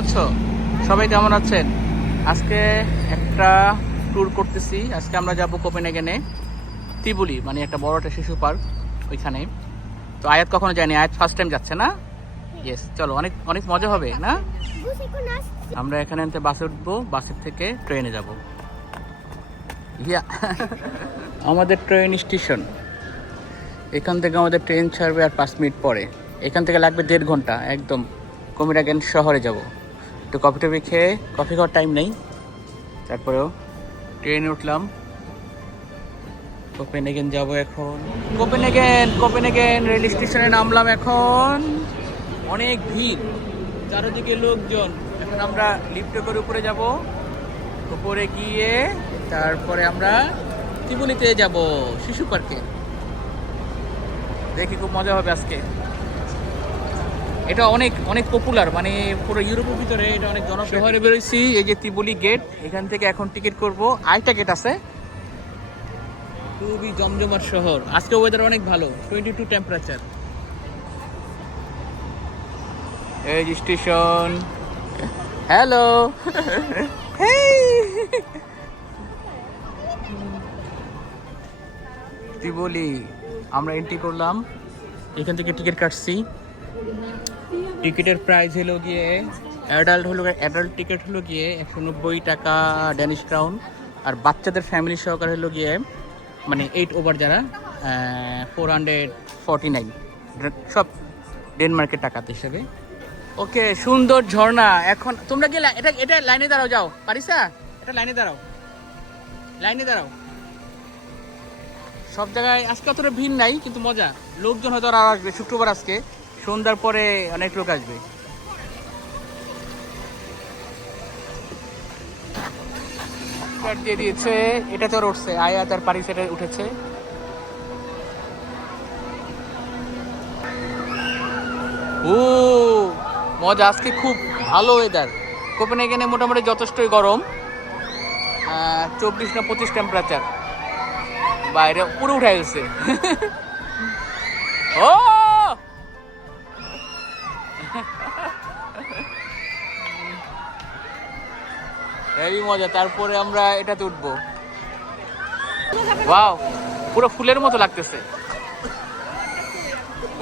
আছো সবাই, কেমন আছেন? আজকে একটা ট্যুর করতেছি। আজকে আমরা যাব কোপেনহেগেনে, তিবুলি, মানে একটা বড় একটা শিশু পার্ক ওইখানে। তো আয়াত কখনো যায়নি, আয়াত ফার্স্ট টাইম যাচ্ছে না? ইয়েস, চলো, অনেক অনেক মজা হবে না? আমরা এখানে বাসে উঠবো, বাসের থেকে ট্রেনে যাব। ইয়া আমাদের ট্রেন স্টেশন, এখান থেকে আমাদের ট্রেন ছাড়বে আর 5 মিনিট পরে। এখান থেকে লাগবে 1.5 ঘন্টা, একদম কোপেনহেগেন শহরে যাব। তো কফি টফি খেয়ে, কফি খাওয়ার টাইম নেই, তারপরেও ট্রেনে উঠলাম, কোপেনহেগেন যাব এখন। কোপেনহেগেন রেল স্টেশনে নামলাম এখন। অনেক ভিড়, চারিদিকে লোকজন। এখন আমরা লিফটে করে উপরে যাব, উপরে গিয়ে তারপরে আমরা তিবুলিতে যাব, শিশু পার্কে। দেখি, খুব মজা হবে আজকে। এটা অনেক অনেক পপুলার, মানে পুরো ইউরোপের ভিতরে এটা অনেক জনপ্রিয়। শহরে বেরোইছি, এই যে তিবুলি গেট, এখান থেকে এখন টিকিট করব। আরেকটা গেট আছে। খুবই জমজমাট শহর। আজকে ওয়েদার অনেক ভালো, 22 টেম্পারেচার। এই যে স্টেশন। হ্যালো তিবুলি আমরা এন্ট্রি করলাম, এখান থেকে টিকিট কাটছি। টিকিটের প্রাইস হলো গিয়ে অ্যাডাল্ট টিকিট হলো গিয়ে 190 টাকা ড্যানিশ ক্রাউন, আর বাচ্চাদের ফ্যামিলি সহকারে হলো গিয়ে, মানে 8 ওভার যারা, 449, সব ডেনমার্কের টাকাতে হিসেবে। ওকে, সুন্দর ঝর্ণা। এখন তোমরা গিয়ে এটা এটা লাইনে দাঁড়াও, যাও পারিসা, এটা লাইনে দাঁড়াও, লাইনে দাঁড়াও। সব জায়গায় আজকে অতটা ভিড় নাই, কিন্তু মজা। লোকজন হয়তো আর আসবে, শুক্রবার আজকে, সন্ধ্যার পরে অনেক লোক আসবে। দিয়ে দিয়েছে, এটা তো উঠছে, আয়াত আর পারিস এটা উঠেছে। ও মজা, আজকে খুব ভালো ওয়েদার। কোপেনহেগেনে মোটামুটি যথেষ্টই গরম, 24 না 25 টেম্পারেচার, বাইরে পুরো উঠে গেছে। ও হেভি মজা। তারপরে আমরা এটাতে উঠবো। ওয়াও, পুরো ফুলের মতো লাগতেছে।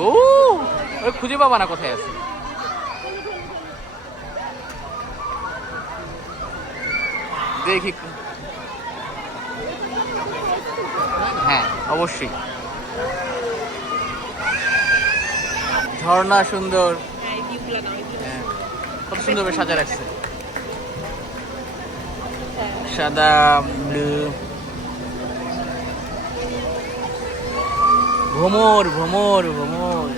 ও ওই খুঁজে পাবা না কোথায় আছে। দেখি, হ্যাঁ অবশ্যই। ঝর্ণা সুন্দর, হ্যাঁ, কত সুন্দর ভাবে সাজা রাখছে, সাদা ব্লু। ভ্রমর ভ্রমর ভ্রমর।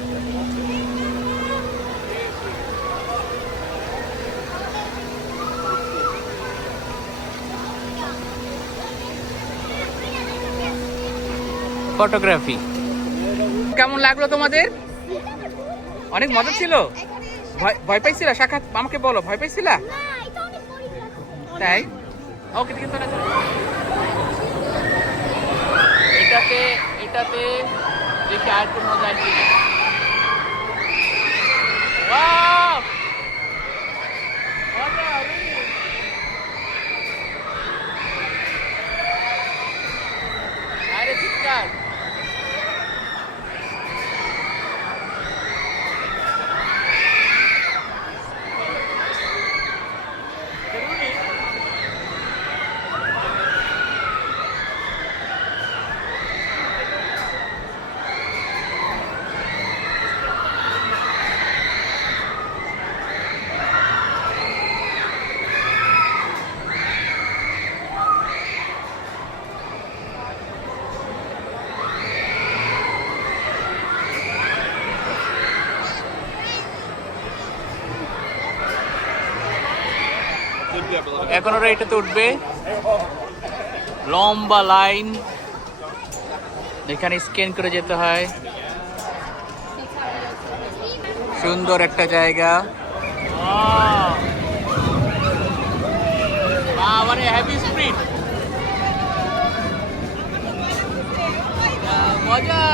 ফটোগ্রাফি। কেমন লাগলো তোমাদের? অনেক মজা ছিল? ভয় ভয় পাইছিলা? সাক্ষাৎ আমাকে বলো, ভয় পাইছিলা? তাই? ওকে, ঠিক আছে। এটাতে এটাতে দেখি আর কোনো মজা আছে কিনা। ওয়াও! মজা, really? আরে চিৎকার। এখন ওরা এটাতে উঠবে, লম্বা লাইন, এখানে স্ক্যান করে যেতে হয়। সুন্দর একটা জায়গা, মানে হ্যাপি স্প্রিট, মজা।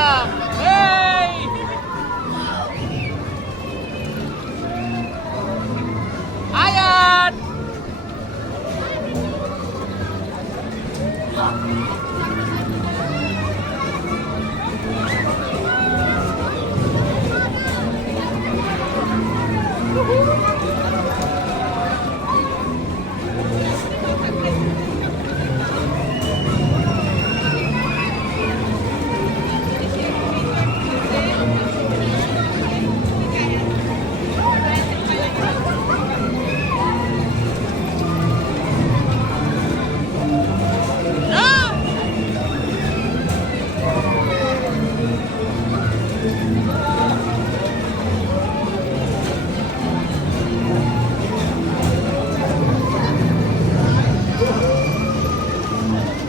আয়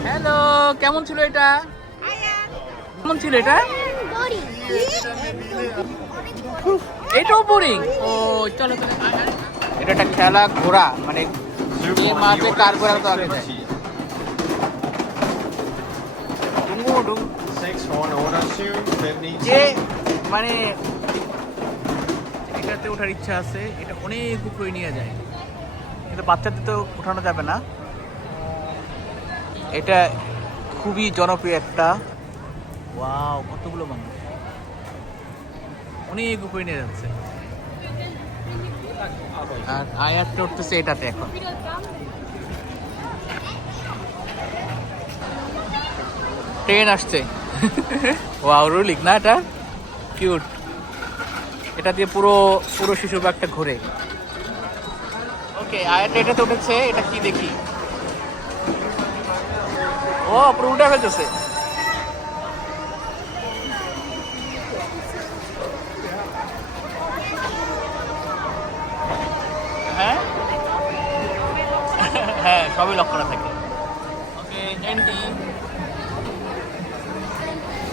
হ্যালো, কেমন ছিল এটা? কেমন ছিল এটা? এটাও বোরিং। ও চলো চলো। এটা একটা খেলা ঘোড়া, মানে এই মাঝে কার ঘোড়া তো আগে যায়। যে মানে এটাতে ওঠার ইচ্ছা আছে, এটা অনেক উপরে নিয়ে যায়, কিন্তু বাচ্চাদের তো উঠানো যাবে না। এটা খুবই জনপ্রিয় একটা। ওয়াও, কতগুলো মানুষ, অনেক উপরে নিয়ে যাচ্ছে। আর আয়াত চড়তেছে এটাতে এখন। ট্রেন আসছে। ওয়াও, রুলিক না এটা? কিউট। এটা দিয়ে পুরো পুরো শিশু ব্যাগটা ঘুরে। ওকে, আয়াত এটাতে উঠেছে। এটা কি দেখি? ও পুরো উঠে ফেলতেছে। হ্যাঁ হ্যাঁ, সবই লক করা থাকে। ওকে, এন্টি।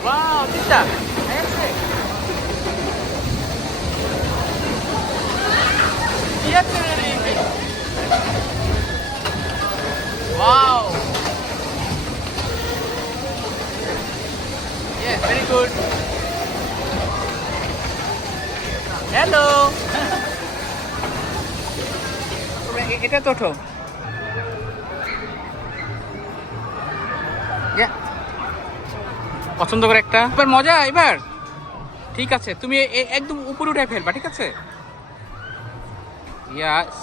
ওয়াও, চিন্তা। Wow. Yes, very good. Hello. এটা তো ওঠো। পছন্দ করে একটা। এবার মজা এবার। ঠিক আছে, তুমি একদম উপরে উঠে ফেলবা, ঠিক আছে? ইয়াস।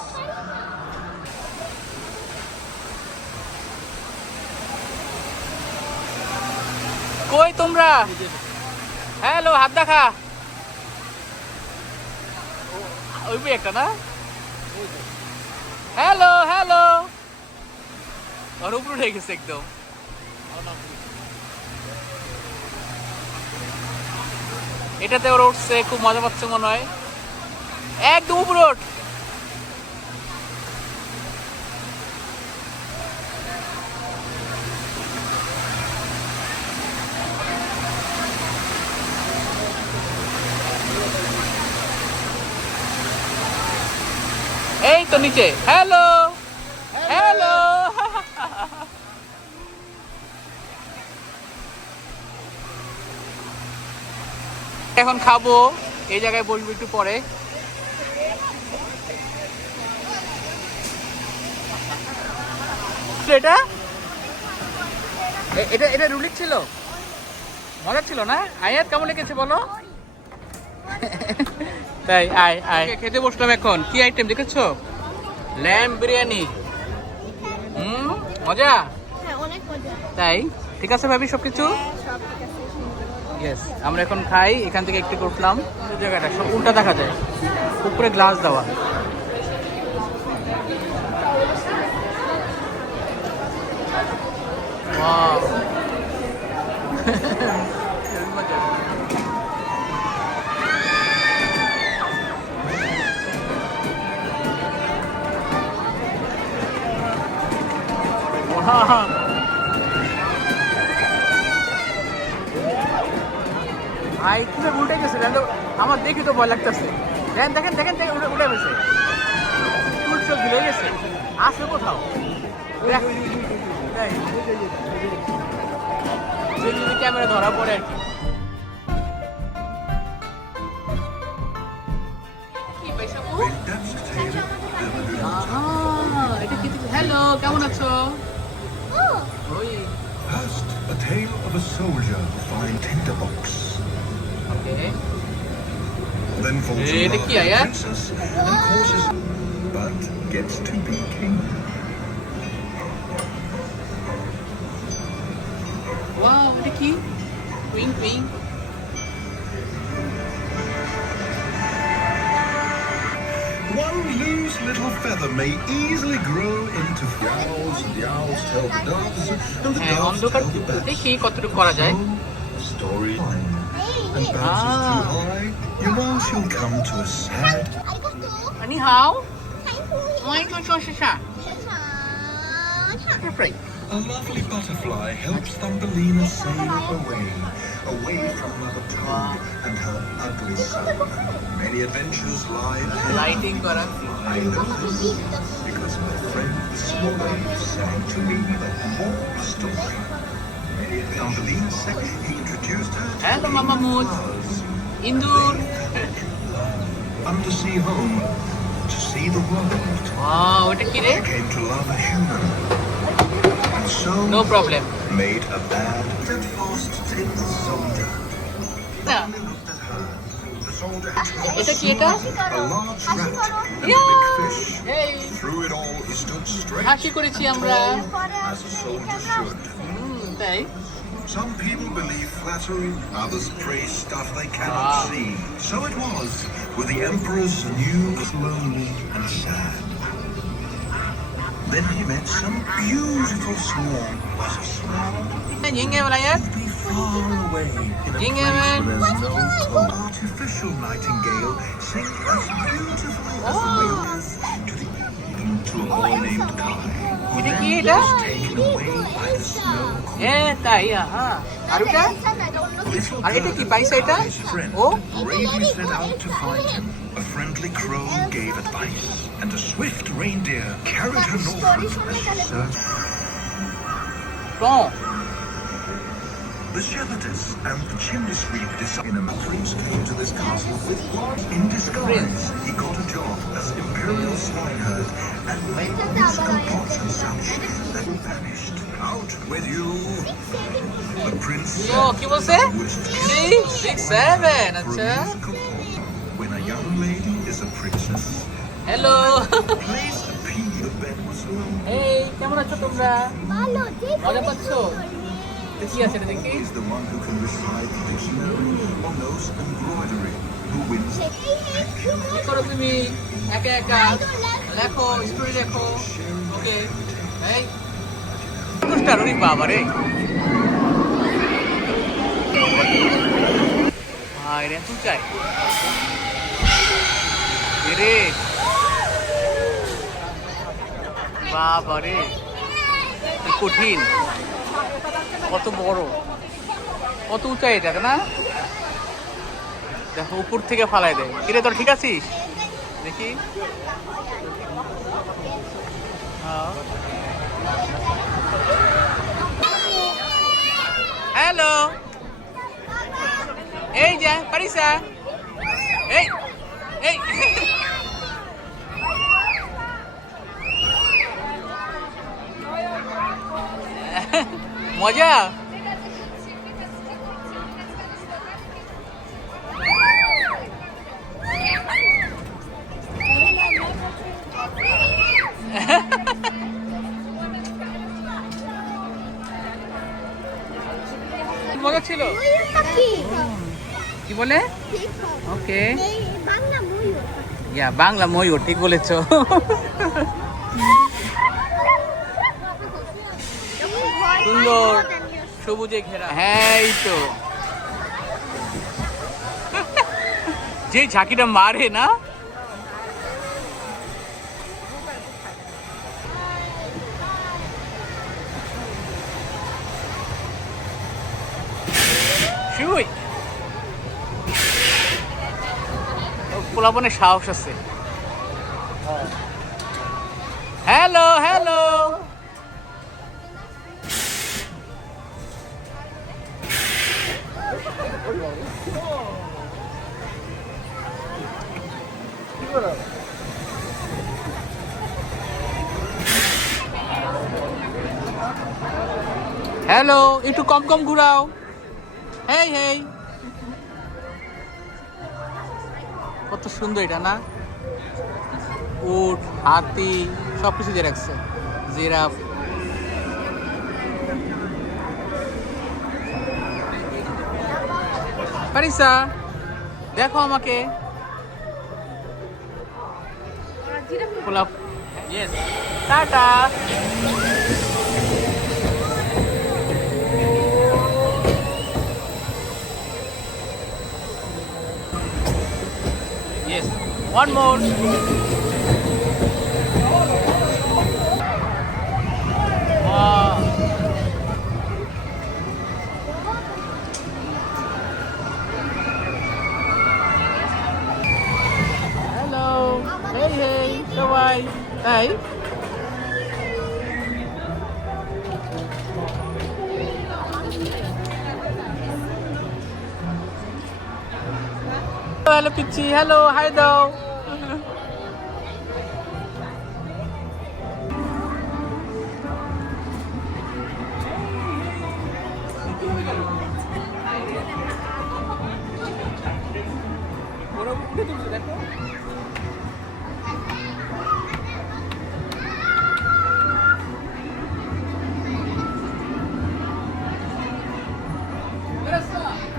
কই তোমরা? হ্যালো, হাত দেখা। ওই একটা না? Hello hello. ওর উপরে উঠে গেছে একদম। এটাতে ওরা উঠছে, খুব মজা পাচ্ছে মনে হয়। একদম উপরে ওঠ। এই তো নিচে। Hello hello. এখন খাবো, এই জায়গায় বসবো একটু পরে। এটা এটা এটা রুলিক ছিল, মজা ছিল না? আয়াত কেমন লেগেছে বলো? তাই আয় আয়, খেতে বসলাম এখন। কি আইটেম দেখেছো? ল্যাম্ব বিরিয়ানি। মজা। তাই ঠিক আছে ভাবি, সবকিছু ইয়েস। আমরা এখন খাই, এখান থেকে একটু করলাম। জায়গাটা সব উল্টা দেখা যায়, উপরে গ্লাস দেওয়া। ওয়াও। ভাই কিভাবে উল্টে গেছে, আমার দেখি তো ভয় লাগতেছে। দেখেন দেখেন দেখেন দেখেন, উঠে গেছে, চুল সব ঝুলে গেছে। আসে কোথাও যদি ক্যামেরা ধরা পড়ে আর কি। হ্যালো, কেমন আছো? ওই First, a tale of a soldier who finds tinderbox. Okay. Then falls in love with a princess and causes, but gets to be king. Wow, Ricky. Queen, queen. One loose little feather may easily grow into owls, and the owls tell the doves, and the হ্যাঁ, doves অন্ধকার tell the bats. দেখি কতটুকু করা যায়। So, the story and bounces too high, your know she'll come to a sad. 你好，欢迎收看时尚。Perfect. A lovely butterfly helps Thumbelina sail away from Mother Toad and her ugly son. Many adventures lie ahead. Lighting করা। I know this because my friend the small ape sang to me the whole story. Many Thumbelina said he introduced her to Hello, Mama Mood. Indur. undersea home to see the world. Wow, এটা কি রে? She came to love a human. And so No problem. made a bad and fast tin soldier. না। Only looked at her. The soldier had to এটা কি এটা? a large rat and a Yeah. big fish. Hey. Through it all, he stood straight হাসি করেছি আমরা। as a soldier should. তাই? Some people believe flattery, others praise stuff they cannot Wow. see. So it was with the emperor's news, lonely and sad. Then he met some beautiful swan, but a small Jingle Ryan. be far away in a Jingle place man. where there's no cold. Artificial nightingale sing as beautifully as the whales to the to a boy named Kai, who এটা then কি এটা? was taken away by the snow. তাই হ্যাঁ। আর ওটা? Little আর এটা কি bird পাইছে এটা? Kai's friend O? bravely set out to find him. A friendly crow gave advice, and a swift reindeer carried her northward as she searched. Bon. The shepherdess and the chimney sweep decided a prince came to this castle with what? In disguise, he got a job as imperial swineherd and made musical pots and such that vanished. Out with you! The prince Yo, কি বলছে? wished 6, 7, for আচ্ছা। a musical pot. When a young lady is a princess, hello. place a pea the bed was low. এই কেমন আছো তোমরা? মজা পাচ্ছো? এটা কি আছে এটা দেখি? Is the one who can recite the dictionary or knows embroidery, who wins কি করো তুমি? একা একা লেখো, স্টোরি লেখো। ওকে। এই দুষ্টার ওরে বাবা রে। ভাই রে তুই চাই। রে বাবা রে কি কঠিন, কত বড়, কত উঁচা এটা না? দেখো উপর থেকে ফালাই দেয়। কিরে তোর ঠিক আছিস? দেখি হ্যালো, এই যা পারিসা, এই এই মজা। মজা ছিল। কি বলে? ওকে, ইয়া বাংলা ময়ূর, ঠিক বলেছো। সুন্দর সবুজে ঘেরা। হ্যাঁ এই তো যে ঝাঁকিটা মারে না, শুই পোলাপনের সাহস আছে। হ্যালো হ্যালো, হ্যালো, একটু কম কম ঘুরাও। হেই হেই, কত সুন্দর এটা না? উট, হাতি সব কিছু দিয়ে রাখছে, জিরাফ। পারিসা, দেখো আমাকে। গোলাপ, yes, tata. Yes, one more. Wow. Hello. Hey, hey. সবাই তাই? Hello, পিচ্ছি। Hello, hi দাও। ওরা উঠে তুলছে দেখো।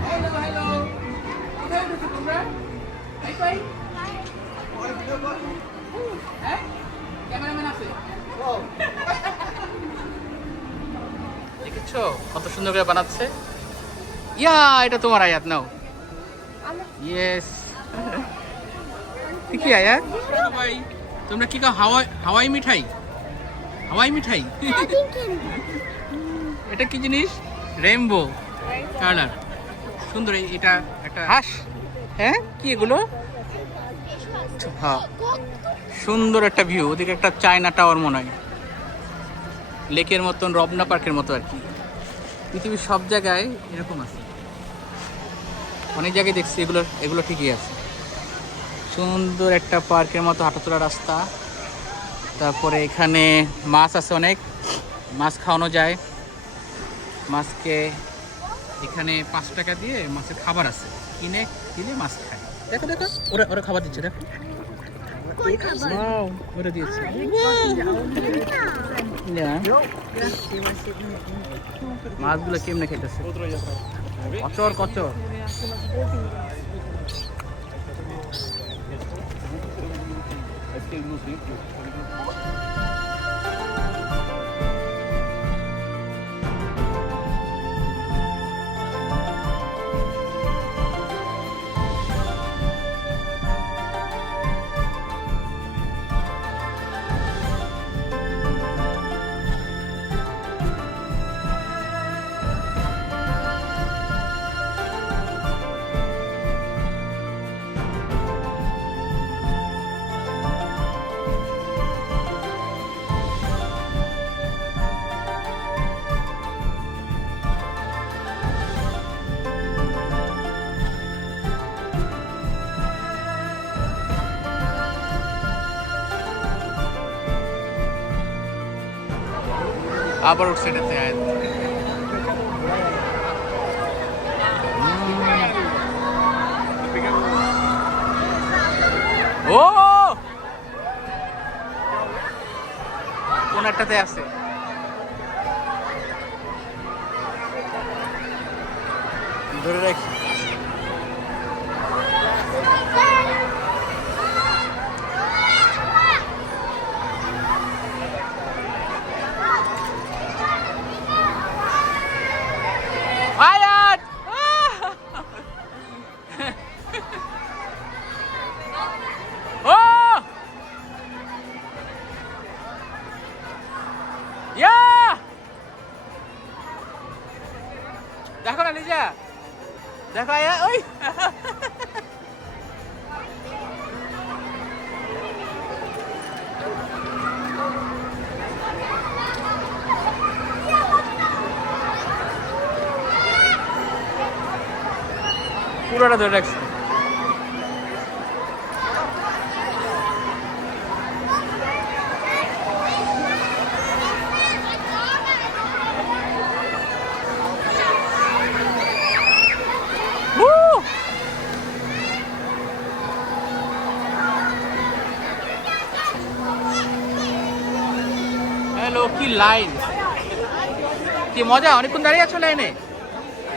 Hello, hello. কোথায় উঠেছো তোমরা? Hi fi. হ্যাঁ? ক্যামেরাম্যান আছে? দেখেছো কত সুন্দর করে বানাচ্ছে? ইয়া, এটা তোমার আয়াত, নাও। ইয়েস। কি আয়াত? ভাই, তোমরা কি খাও? হাওয়াই মিঠাই? হাওয়াই মিঠাই? এটা কি জিনিস? রেইনবো কালার, সুন্দর। এটা একটা হাঁস। হ্যাঁ, কি এগুলো? হ্যাঁ, সুন্দর একটা ভিউ। ওদিকে একটা চায়না টাওয়ার মনে হয়, লেকের মতন, রমনা পার্কের মতো আর কি। পৃথিবীর সব জায়গায় এরকম আছে, অনেক জায়গায় দেখছি। এগুলো ঠিকই আছে। সুন্দর একটা পার্কের মতো, হাঁটাচলা রাস্তা। তারপরে এখানে মাছ আছে অনেক, মাছ খাওয়ানো যায়। মাছকে এখানে 5 টাকা দিয়ে মাছের খাবার আছে, কিনে দিলে মাছ খায়। দেখো দেখো, ওরা ওরা খাবার দিচ্ছে, দেখো। Wow, ওরা দিয়েছে। মাছগুলো কেমনে খেতেছে, কচর কচর। আবার উঠছে এটাতে আয়াত। ও, কোন একটাতে আছে। ধরে রাখি। আয়াত, ও ইয়া, দেখো না লিজা, দেখো আয়াত। ওই পুরোটা ধরে রাখছে। হলো কি লাইন, কি মজা, অনেকক্ষণ দাঁড়িয়ে আছো লাইনে।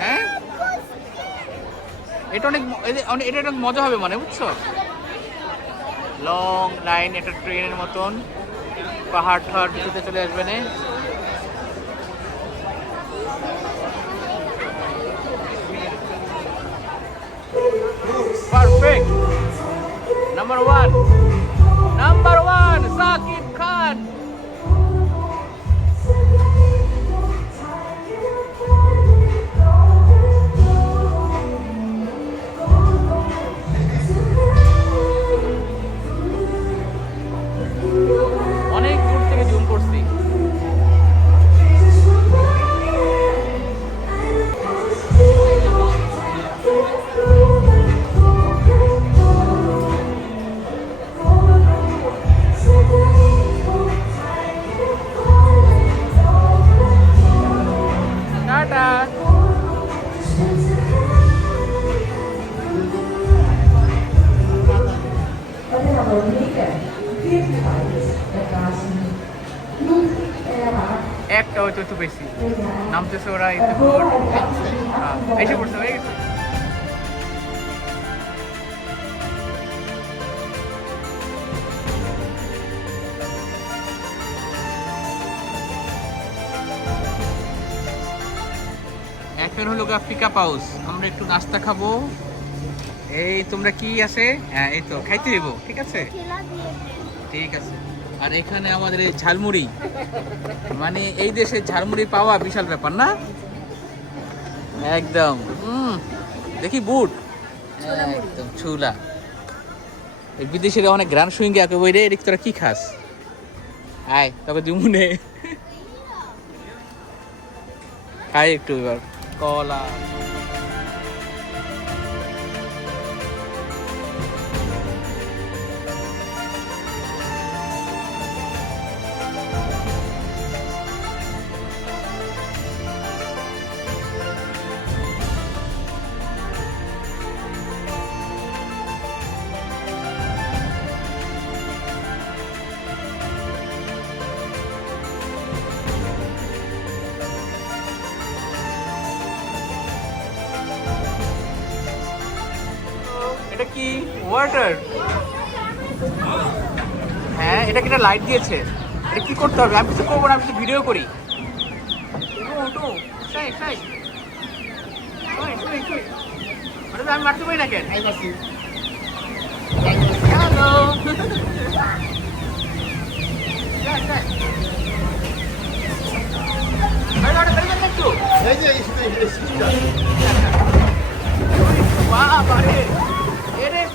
হ্যাঁ, এটা অনেক মজা হবে মানে, বুঝছো? লং লাইন, একটা ট্রেনের মতন, পাহাড় ঠাড় দিতে চলে আসবে না। Perfect. Number one Shakib Khan. অনেক দূর থেকে জুম করছি। টাটা। একটা হয়তো একটু বেশি নামতেছে ওরা, এসে পড়ছে হয়ে গেছে। এখন হলো পিক আপ হাউস, আমরা একটু নাস্তা খাবো। এই তোমরা কি আছে, হ্যাঁ এই তো খাইতে দিব, ঠিক আছে ঠিক আছে। আর এখানে আমাদের এই ঝালমুড়ি, মানে এই দেশে ঝালমুড়ি পাওয়া বিশাল ব্যাপার না একদম। দেখি বুট একদম ছুলা। এই বিদেশিরা অনেক গ্রান সুইঙ্গে আঁকে বই রে, এদিক তোরা কি খাস, আয় তবে দিমুনে খাই একটু এবার কলা। এটা কি ওয়াটার? হ্যাঁ, এটা কিনা লাইট দিয়েছে। এটা কি করতে হবে? আমি কিছু করবো না, আমি কিছু ভিডিও করি। আমি মারতে পারি না কেন? হ্যালো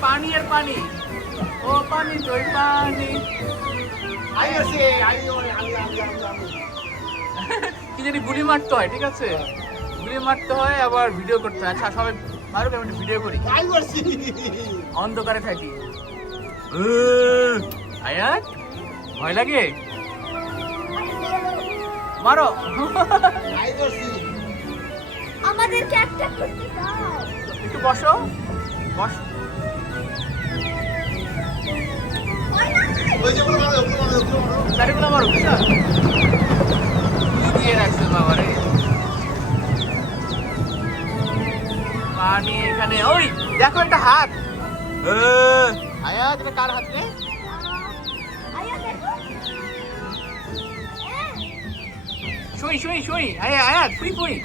পানি আর পানি, ও পানি তোই পানি। কি জানি গুলি মারতে হয়, ঠিক আছে, গুলি মারতে হয় আবার ভিডিও করতে হয়। আচ্ছা সবাই মারুক, আমি ভিডিও করি, অন্ধকারে থাকি। আয়াত ভয় লাগে, মারো। আমাদেরকে একটা করতে দাও, একটু বসো বস। চারিগুলো মারো, বুঝছো? দিয়ে রাখছে বাবা রে পানি এখানে। ওই দেখো একটা হাত, আয়াত এটা কার হাত রে? আয়া দেখো শুই শুই শুই, আরে আয়াত শুই শুই।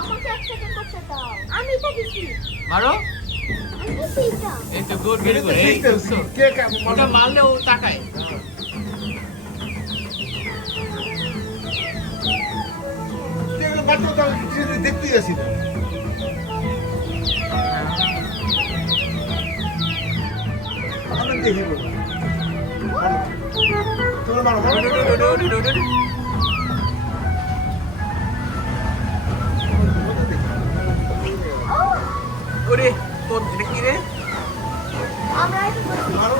আমাকে এক সেকেন্ড করতে দাও, আমি তো দিছি, মারো। আমি দিছি এটা। এই তো গুড, ভেরি গুড। এই ওটা মারলে ও তাকায়। দেখতেই আসি না। দেখিব তোমরা মারো ওরে কোন এটা কি রে? আমরা এটা করছি, মারো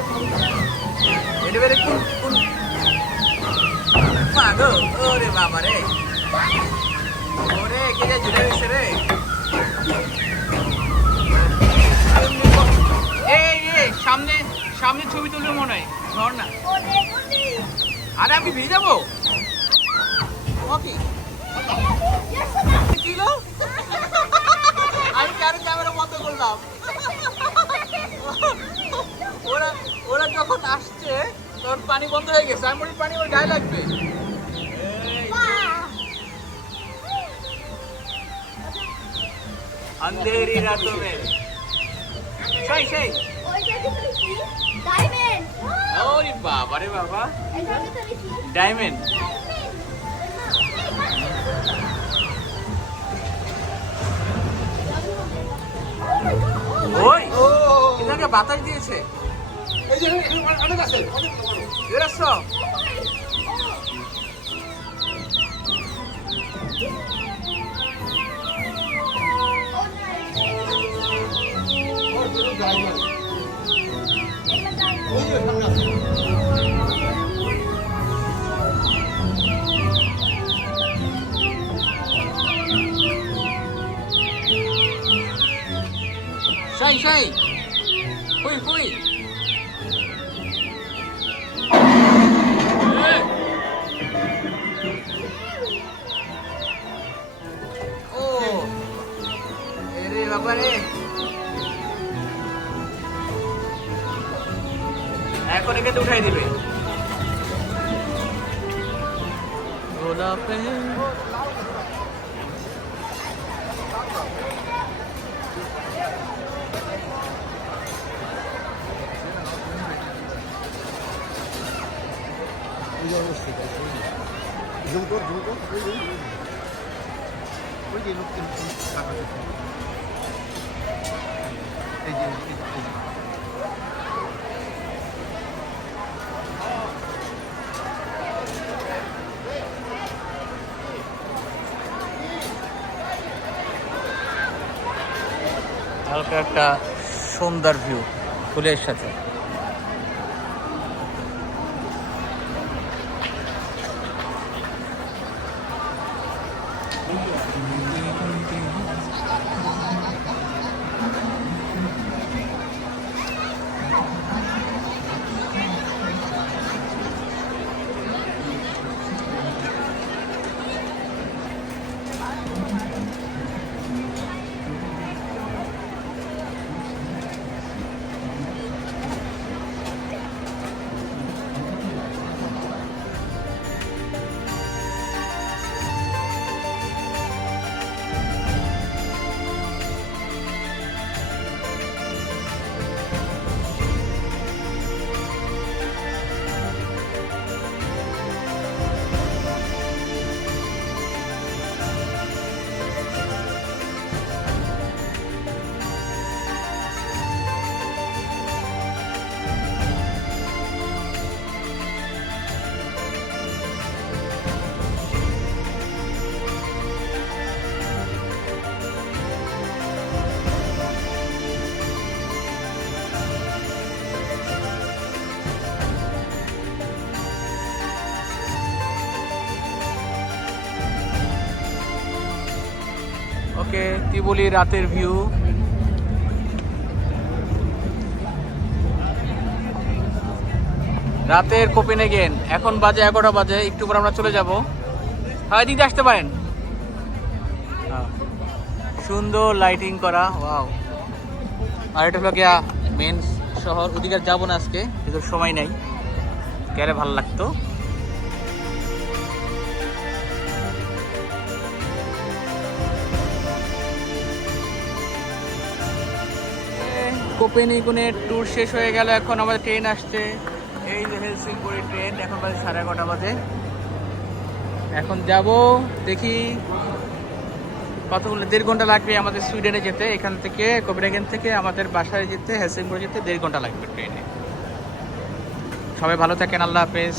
এটা বেরে কোন পাগো। ওরে বাবা রে, ওরে কে যা ঝুলে গেছে রে। এই সামনে সামনে ছবি তুলবে মনে হয়, ধর না। ও দেখুনি আরে আমি ভিড়ে যাবো ওকে কি গো আমি কেন ক্যামেরা বন্ধ করলাম ওরা ওরা যখন আসছে তখন পানি বন্ধ হয়ে গেছে আমি বলি পানি ওর গায়ে লাগবে अंधेरी रातों में সেই সেই ওইটার ভিতরে কি ডায়মন্ড ওরে বাবা রে বাবা এটার ভিতরে কি ডায়মন্ড ওই এটাকে বাতাস দিয়েছে এই যে এখানে অনেক আছে অনেক বড়। বেরোচ্ছো ওর জন্য যাই না। ওই যে সামনে আছে। সেই সেই হুই হুই ও এরে বাবা রে এখন একে তো উঠাই দিবে গোলাপে ওই যে অবস্থিত আছে। জুম কর ওই যে ওই যে লোকটি টাকা দিচ্ছে। এই যে এই যে। হালকা একটা সুন্দর ভিউ ফুলের সাথে ওকে ত্রিপলি রাতের ভিউ রাতের কোপেনহেগেন এখন বাজে 11টা বাজে একটু পর আমরা চলে যাব হয় দিকে আসতে পারেন সুন্দর লাইটিং করা ওয়াও আর এটা হলো গিয়া মেন শহর ওদিকে যাবো না আজকে কিন্তু সময় নেই গেলে ভালো লাগতো কোপেনহেগেনের ট্যুর শেষ হয়ে গেল এখন আমাদের ট্রেন আসছে এই যে হেলসিংকি ট্রেন এখন বাজে 11:30 বাজে এখন যাব দেখি কতগুলো 1.5 ঘন্টা লাগবে আমাদের সুইডেনে যেতে এখান থেকে কোপেনহেগেন থেকে আমাদের বাসায় যেতে হেলসিংকি যেতে 1.5 ঘন্টা লাগবে ট্রেনে সবাই ভালো থাকেন আল্লাহ হাফেজ